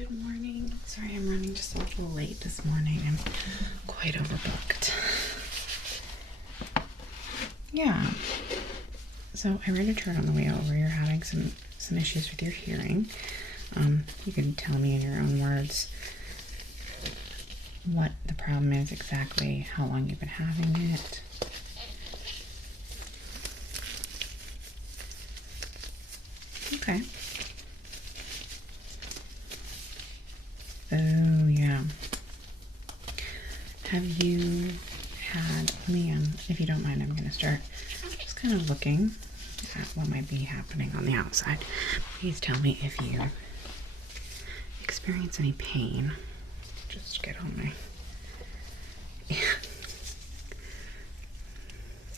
Good morning. Sorry, I'm running just a little late this morning. I'm quite overbooked. Yeah. So I read a chart on the way over. You're having some issues with your hearing. You can tell me in your own words what the problem is exactly, how long you've been having it. Okay. Oh, yeah. Have you had, if you don't mind, I'm going to start just kind of looking at what might be happening on the outside. Please tell me if you experience any pain. Just get on my...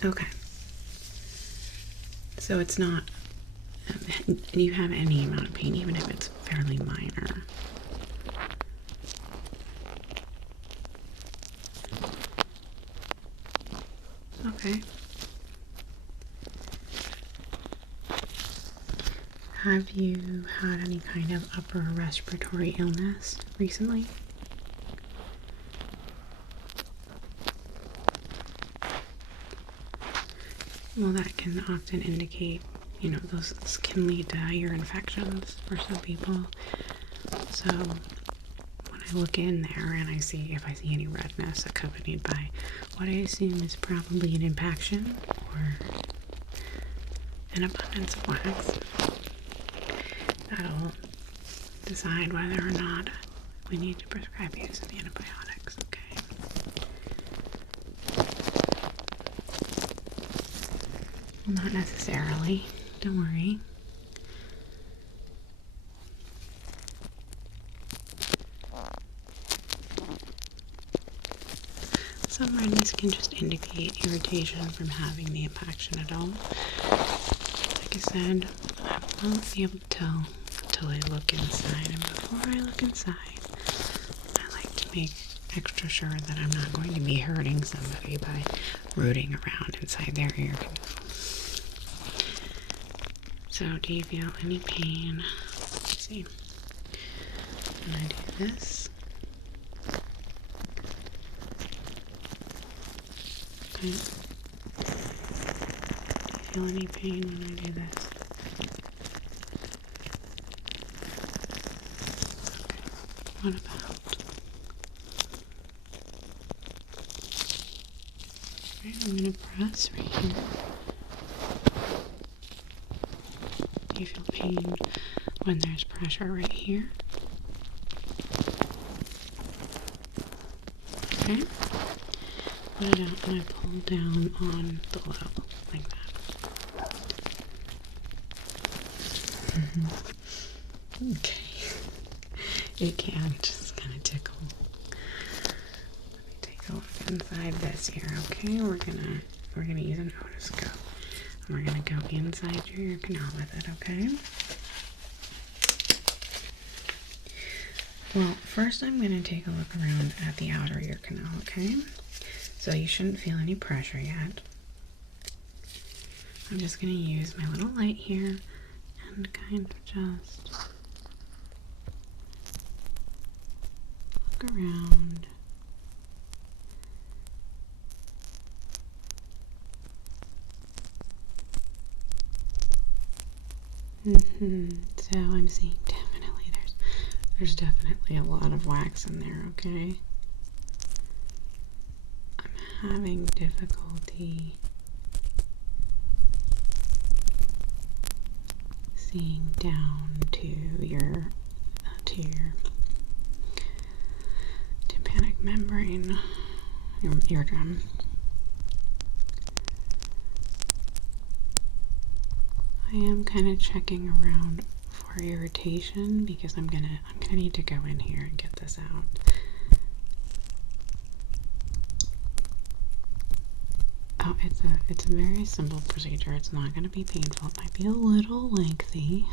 Okay. So it's not... Do you have any amount of pain, even if it's fairly minor? Okay. Have you had any kind of upper respiratory illness recently? Well, that can often indicate, those can lead to ear infections for some people. So when I look in there and if I see any redness accompanied by what I assume is probably an impaction or an abundance of wax, that'll decide whether or not we need to prescribe you some antibiotics, okay? Well, not necessarily. Don't worry. Some redness can just indicate irritation from having the impaction at all. Like I said, I won't be able to tell until I look inside. And before I look inside, I like to make extra sure that I'm not going to be hurting somebody by rooting around inside their ear canal. So, do you feel any pain? Let's see. When I do this. Okay. Do you feel any pain when I do this? Okay. What about? Alright, I'm going to press right here. Do you feel pain when there's pressure right here? Okay. Put it out and I pull down on the low, like that. Okay. It can just kind of tickle. Let me take a look inside this here, okay? We're gonna use an otoscope. And we're gonna go inside your ear canal with it, okay? Well, first I'm gonna take a look around at the outer ear canal, okay? So you shouldn't feel any pressure yet. I'm just going to use my little light here and kind of just look around. So I'm seeing definitely there's definitely a lot of wax in there, okay? Having difficulty seeing down to your tympanic membrane, your eardrum. I am kind of checking around for irritation because I'm gonna need to go in here and get this out. Oh, it's a very simple procedure. It's not going to be painful. It might be a little lengthy.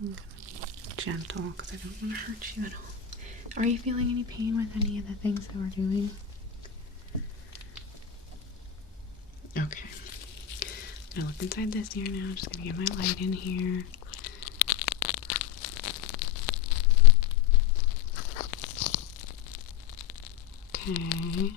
I'm going to be gentle because I don't want to hurt you at all. Are you feeling any pain with any of the things that we're doing? Okay. I'm going to look inside this ear now. Just gonna get my light in here. Okay.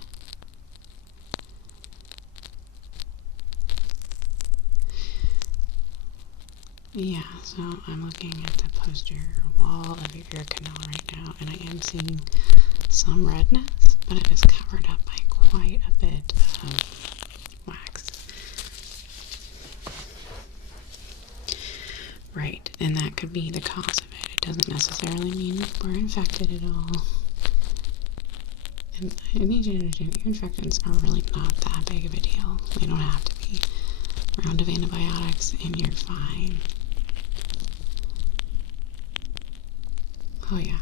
Yeah, so I'm looking at the posterior wall of your ear canal right now, and I am seeing some redness, but it is covered up by quite a bit of wax. Right, and that could be the cause of it. It doesn't necessarily mean we're infected at all. And I need you to understand, ear infections are really not that big of a deal. They don't have to be. Round of antibiotics and you're fine. Oh yeah.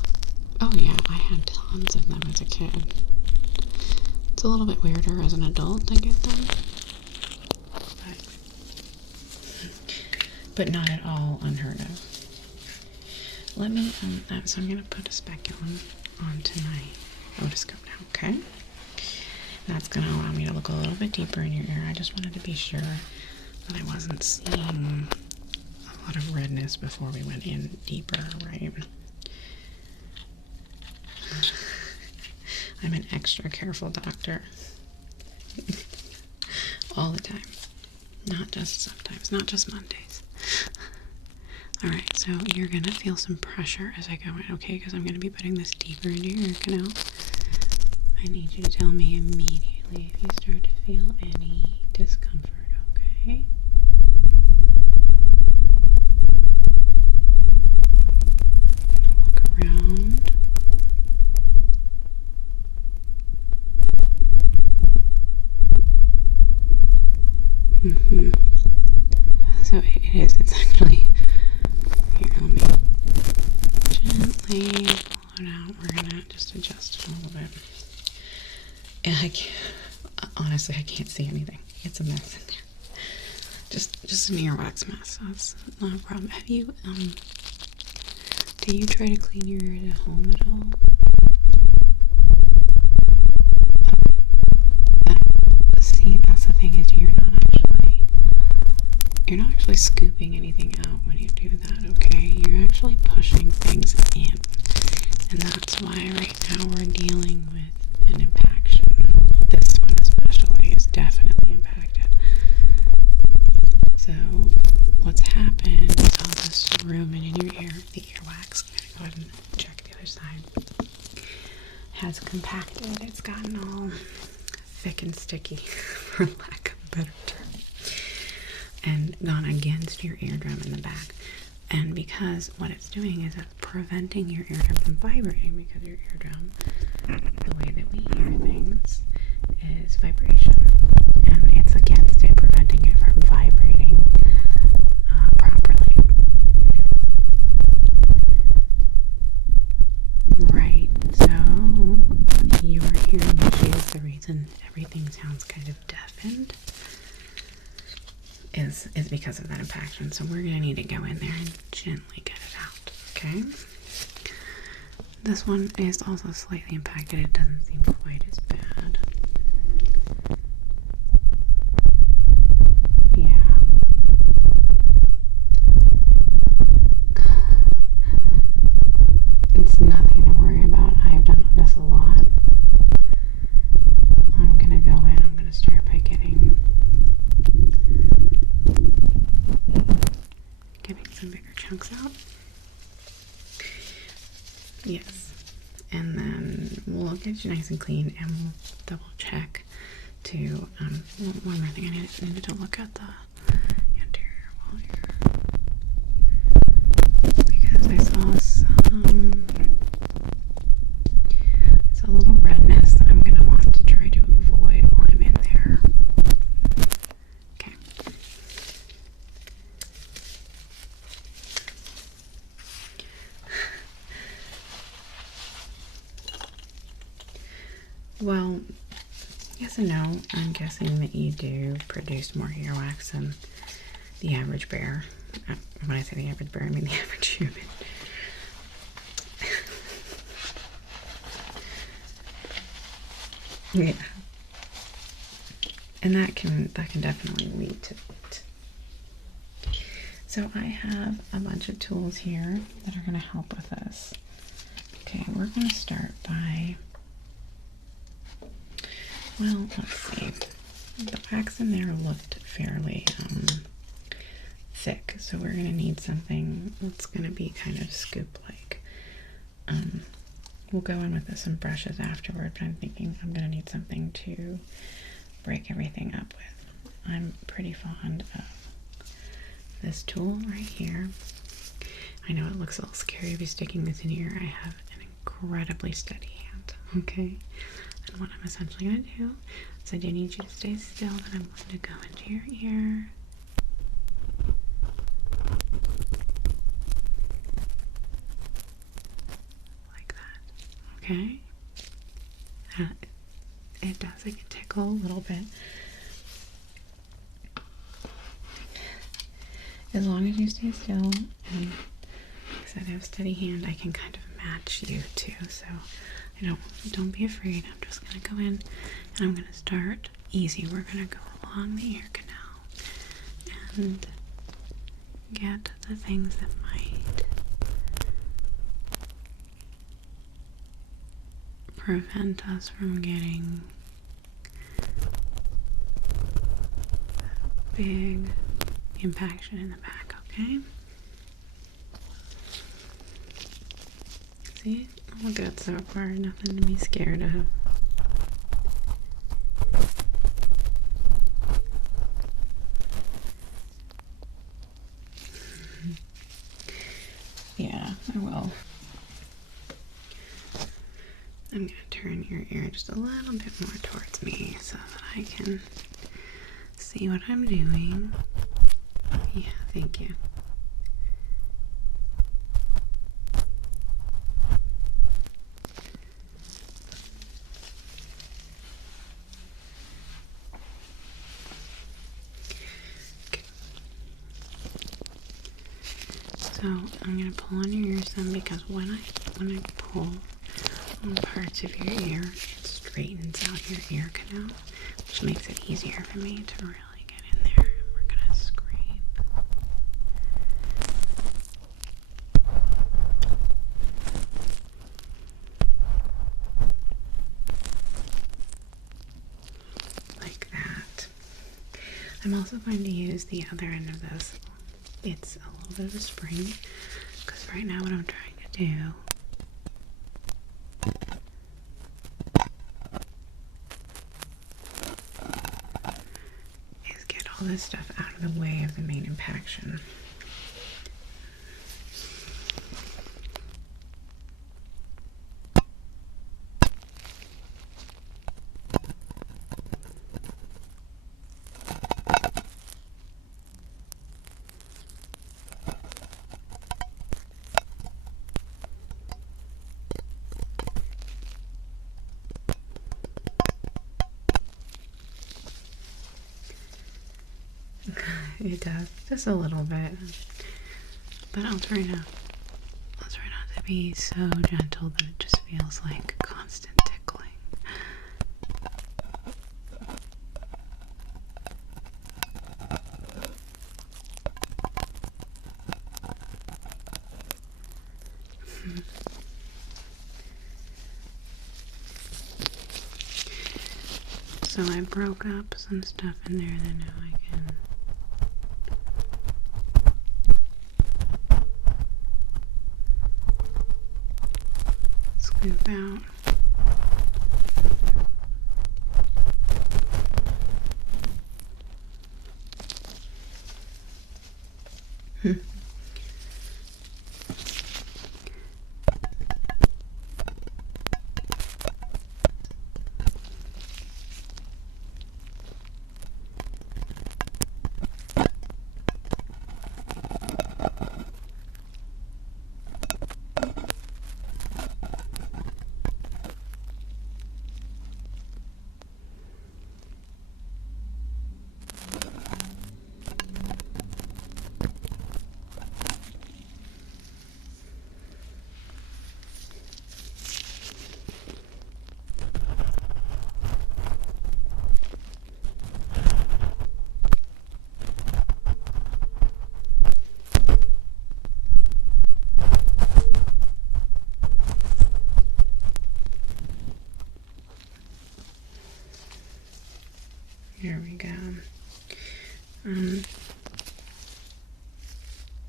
Oh yeah, I had tons of them as a kid. It's a little bit weirder as an adult to get them. But not at all unheard of. Let me, so I'm going to put a speculum onto my otoscope now, okay? That's going to allow me to look a little bit deeper in your ear. I just wanted to be sure that I wasn't seeing a lot of redness before we went in deeper, right? I'm an extra careful doctor. All the time. Not just sometimes, not just Mondays. Alright, so you're gonna feel some pressure as I go in, okay? Because I'm gonna be putting this deeper into your ear canal. I need you to tell me immediately if you start to feel any discomfort, okay? I'm gonna look around. So it is, it's actually, here, let me gently pull it out. We're gonna just adjust it a little bit. And I can't, honestly, I can't see anything. It's a mess in there. Just an earwax mess, so that's not a problem. Have you, do you try to clean your ears at home at all? Okay. See, that's the thing, is you're not actually scooping anything out when you do that, okay? You're actually pushing things in. And that's why right now we're dealing with an impaction. This one especially is definitely impacted. So what's happened is all this rumen in your ear, the earwax, I'm gonna go ahead and check the other side, has compacted. It's gotten all thick and sticky, for lack of a better term, and gone against your eardrum in the back. And because what it's doing is it's preventing your eardrum from vibrating, because your eardrum, the way that we hear things, is vibration. And it's against it, preventing it from vibrating properly. Right, so your hearing issue is the reason everything sounds kind of deafened. Is because of that impaction. So we're gonna need to go in there and gently get it out, okay? This one is also slightly impacted. It doesn't seem quite as bad. Yeah. It's nothing to worry about. I've done this a lot. I'm gonna go in. I'm gonna start by getting some bigger chunks out. Yes. And then we'll get you nice and clean, and we'll double check to, one more thing, I needed to look at the anterior wall here. Because I saw a little redness that I'm going to want to try to avoid while I'm in there. Okay. Well, yes and no. I'm guessing that you do produce more earwax than the average bear. When I say the average bear, I mean the average human. Yeah. And that can definitely lead to So I have a bunch of tools here that are going to help with this. Okay, we're going to start by, well, let's see. The wax in there looked fairly thick, so we're going to need something that's going to be kind of scoop-like. We'll go in with some brushes afterward, but I'm thinking I'm going to need something to break everything up with. I'm pretty fond of this tool right here. I know it looks a little scary to be sticking this in here. I have an incredibly steady hand, okay? And what I'm essentially going to do is I do need you to stay still, but I'm going to go into your ear. Like that, okay? It does, it can tickle a little bit. As long as you stay still, and like I said, I have a steady hand, I can kind of match you too, so don't be afraid. I'm just going to go in and I'm going to start easy. We're going to go along the ear canal and get the things that might prevent us from getting big impaction in the back, okay? See? All good so far, nothing to be scared of. Yeah, I will. I'm going to turn your ear just a little bit more towards me so that I can see what I'm doing. Yeah, thank you. Okay. So I'm going to pull on your ear some because when I pull on parts of your ear, it straightens out your ear canal, which makes it easier for me to really get in there. We're going to scrape. Like that. I'm also going to use the other end of this. It's a little bit of a spring, because right now what I'm trying to do is get all this stuff out of the way of the main impaction. It does, just a little bit, but I'll try not to be so gentle that it just feels like constant tickling. So I broke up some stuff in there that now I can scoop out.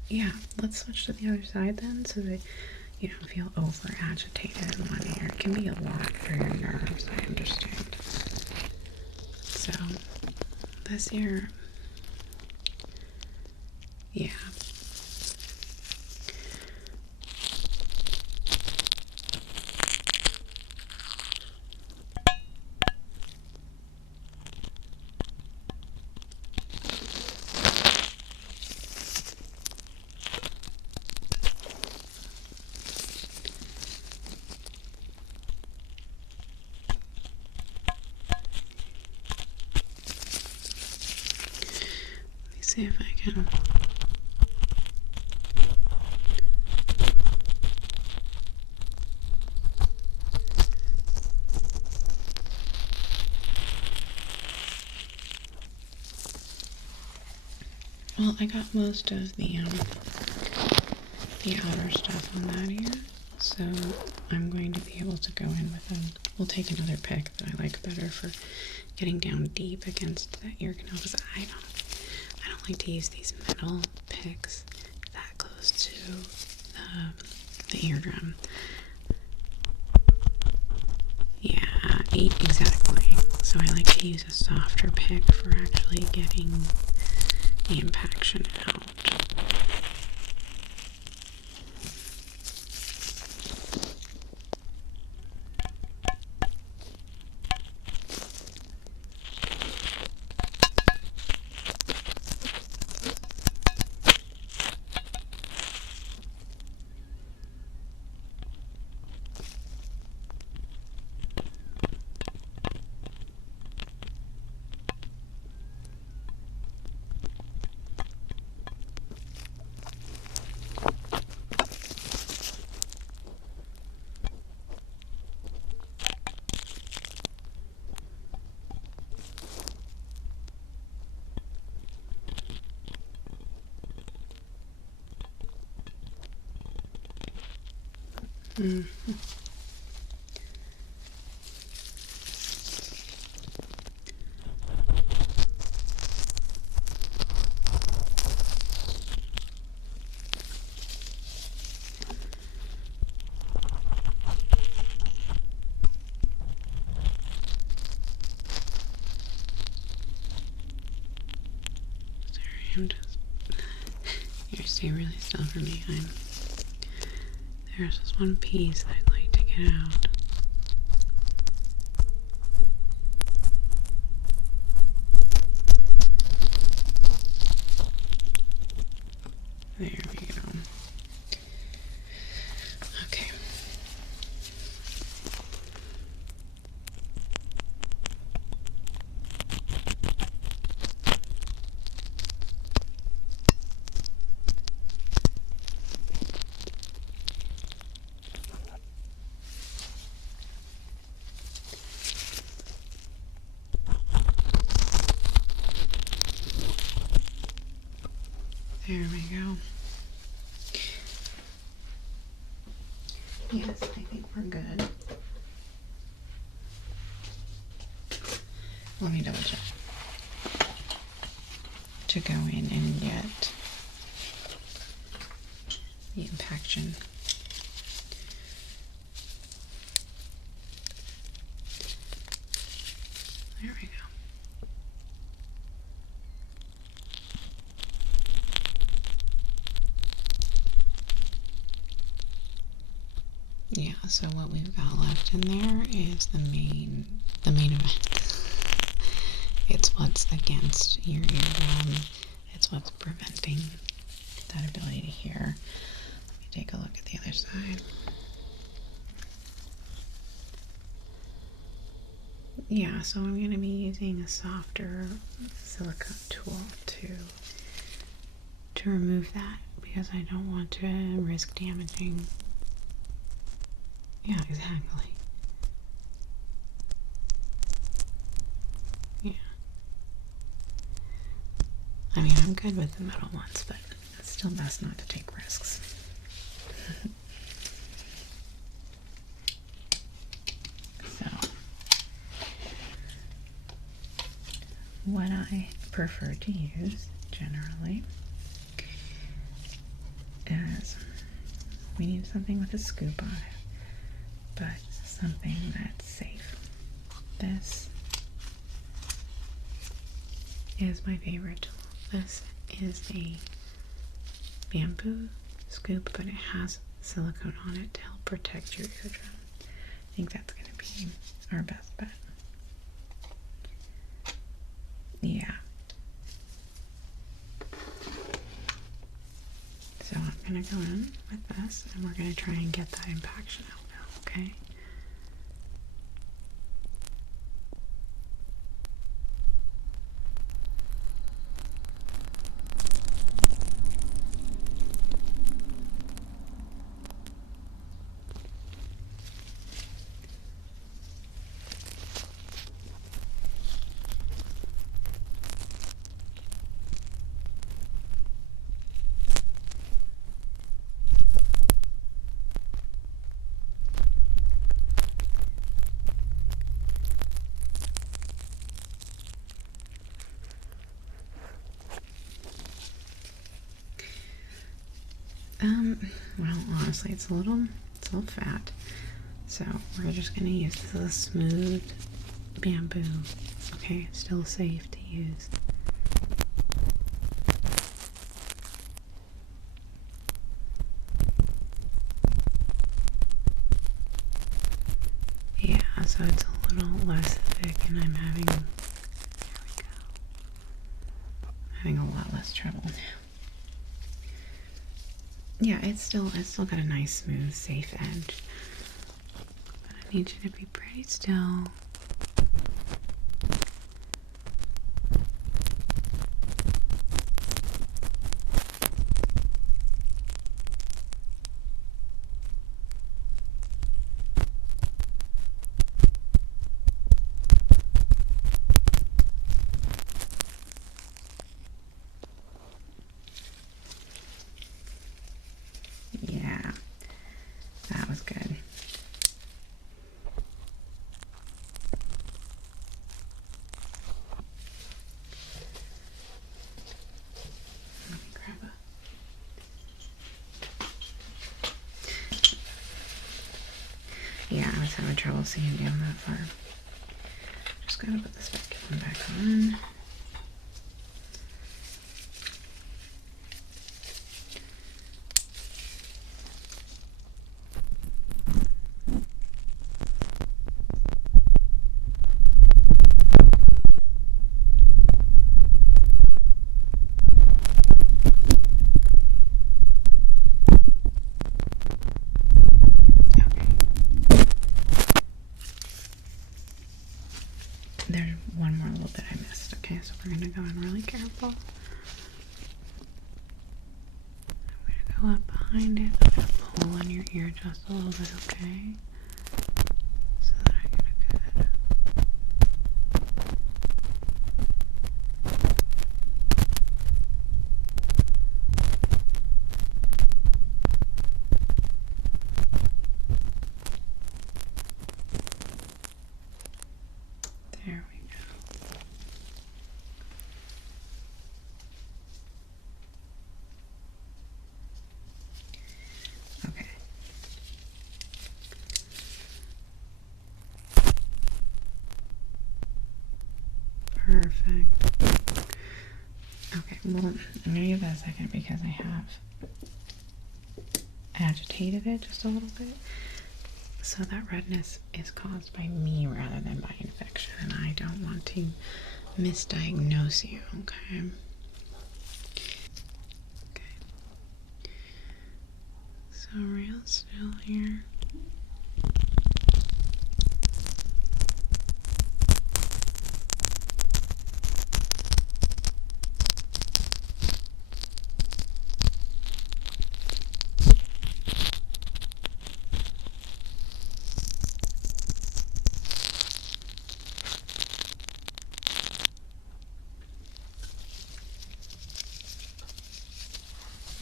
Yeah, let's switch to the other side then so that you don't feel over agitated in one ear. It can be a lot for your nerves, I understand. So, this ear, yeah. See if I can. Well, I got most of the outer stuff on that ear, so I'm going to be able to go in with them. We'll take another pick that I like better for getting down deep against that ear canal, because I don't like to use these metal picks that close to the eardrum. Yeah, exactly. So I like to use a softer pick for actually getting the impaction out. Mm-hmm. I'm just, here, stay really still for me. There's just one piece that I'd like to get out. There we go. Okay. There we go. Yes, I think we're good. Let me double check. To go in and get the impaction. There we go. Yeah, so what we've got left in there is the main event. It's what's against your eardrum. It's what's preventing that ability to hear. Let me take a look at the other side. Yeah, so I'm going to be using a softer silicone tool to remove that, because I don't want to risk damaging. Yeah, exactly. Yeah. I mean, I'm good with the metal ones, but it's still best not to take risks. So, what I prefer to use generally We need something with a scoop on it, but something that's safe. This is my favorite tool. This is a bamboo scoop, but it has silicone on it to help protect your eardrum. I think that's going to be our best bet. Yeah. So I'm going to go in with this, and we're going to try and get that impaction out now, okay? Well, honestly, it's a little fat. So we're just gonna use this as a smooth bamboo. Okay, still safe to use. Yeah, so it's a little less thick, and I'm having, there we go, having a lot less trouble now. Yeah, it's still got a nice, smooth, safe edge. But I need you to be pretty still. Yeah, that was good. Let me grab a... Yeah, I was having trouble seeing down that far. Just gotta put the speculum back on. There's one more little bit I missed, okay? So we're gonna go in really careful. I'm gonna go up behind it. I'm gonna pull on your ear just a little bit, okay? So that I get a good... There we go. Okay. Perfect. Okay, well, I'm gonna give that a second because I have agitated it just a little bit. So that redness is caused by me rather than by infection, and I don't want to misdiagnose you, okay? Okay. So real still here.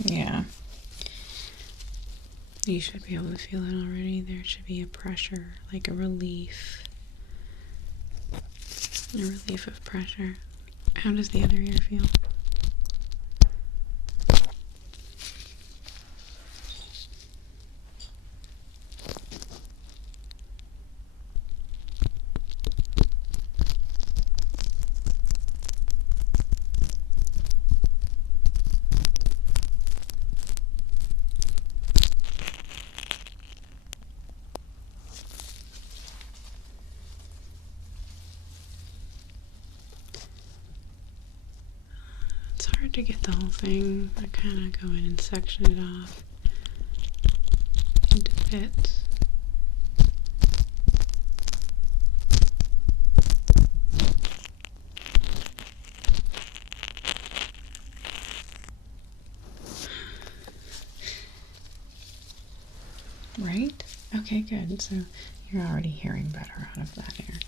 Yeah. You should be able to feel it already. There should be a pressure, like a relief. A relief of pressure. How does the other ear feel? to get the whole thing. I kind of go in and section it off into bits. Right? Okay, good. So you're already hearing better out of that ear.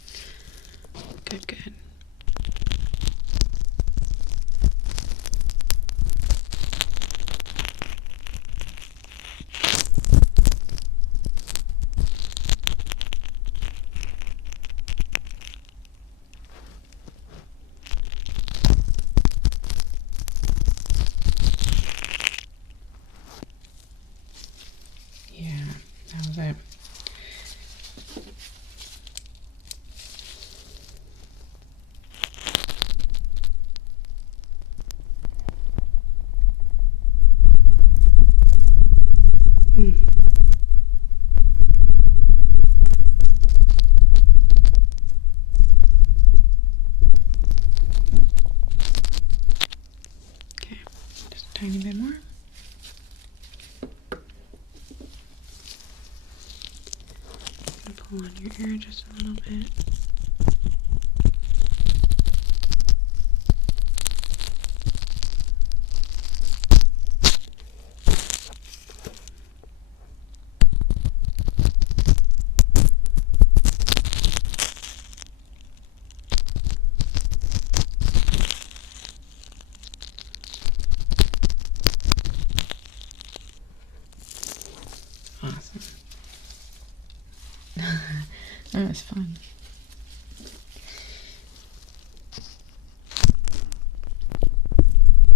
Good, good. Yeah, that was it. Okay, just a tiny bit more. Pull on your ear just a little bit. Awesome. That was fun.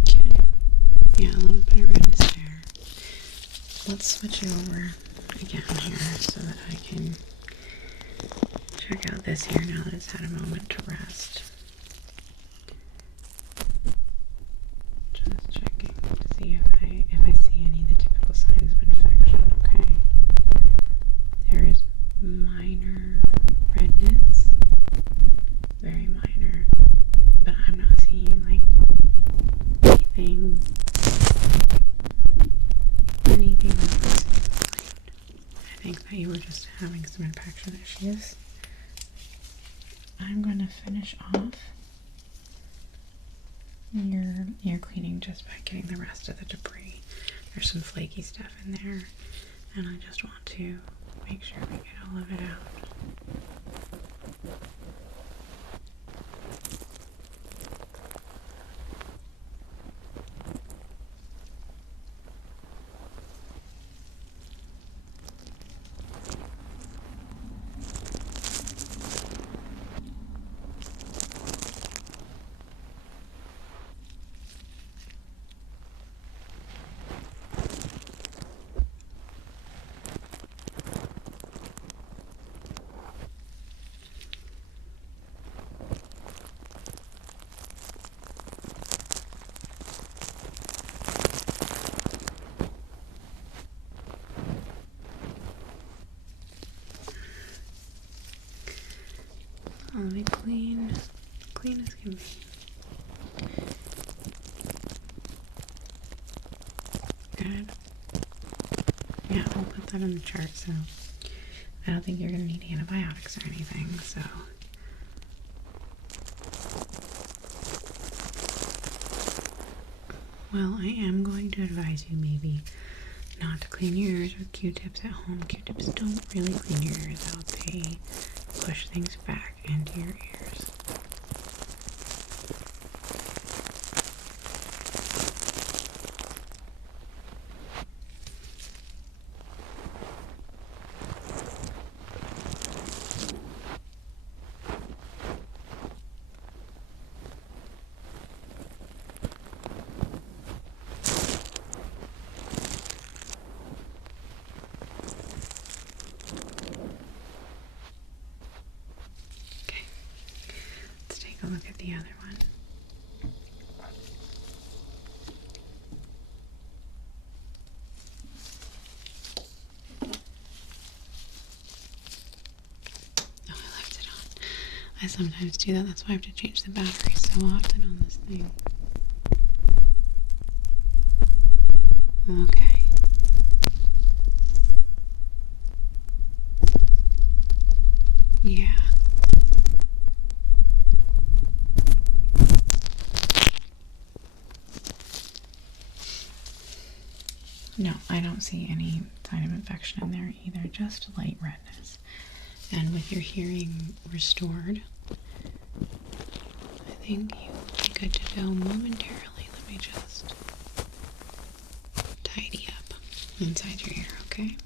Okay. Yeah, a little bit of redness there. Let's switch it over again here so that I can check out this ear now that it's had a moment to rest. Just checking to see if I see any of the typical signs of infection. Okay. There is minor redness, very minor, but I'm not seeing like anything else. I think that you were just having some impaction issues. I'm going to finish off your ear cleaning just by getting the rest of the debris. There's some flaky stuff in there, and I just want to make sure we get all of it out. I'll be clean as can be. Good. Yeah, I'll put that in the chart, so I don't think you're going to need antibiotics or anything, so. Well, I am going to advise you maybe not to clean your ears with Q-tips at home. Q-tips don't really clean your ears out. They push things back into your ears. Look at the other one. Oh, I left it on. I sometimes do that. That's why I have to change the battery so often on this thing. Okay. Yeah. No, I don't see any sign of infection in there either, just light redness. And with your hearing restored, I think you will be good to go momentarily. Let me just tidy up inside your ear, okay?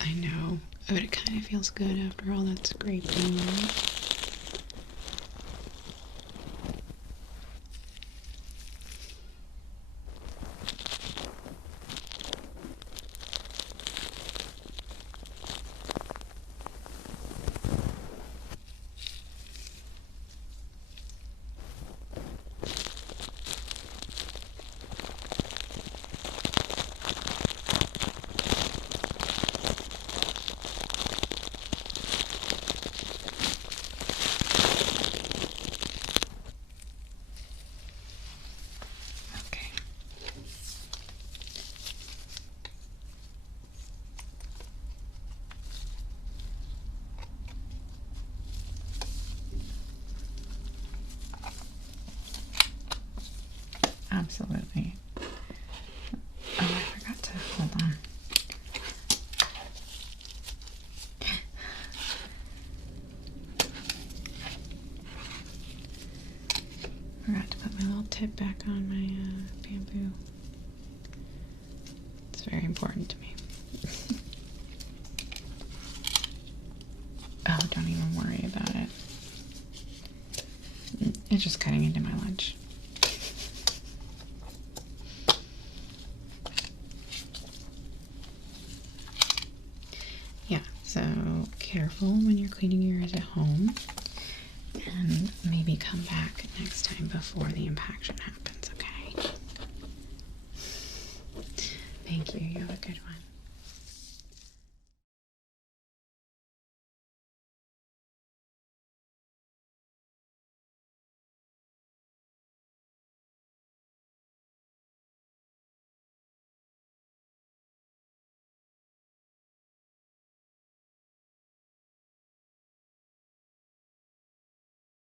I know, but it kind of feels good after all that scraping, right? Absolutely. Oh, I forgot to hold on. Forgot to put my little tip back on my bamboo. It's very important to me. Oh, don't even worry about it. It's just cutting into my lunch. Yeah, so careful when you're cleaning your ears at home, and maybe come back next time before the impaction happens, okay? Thank you. You have a good one.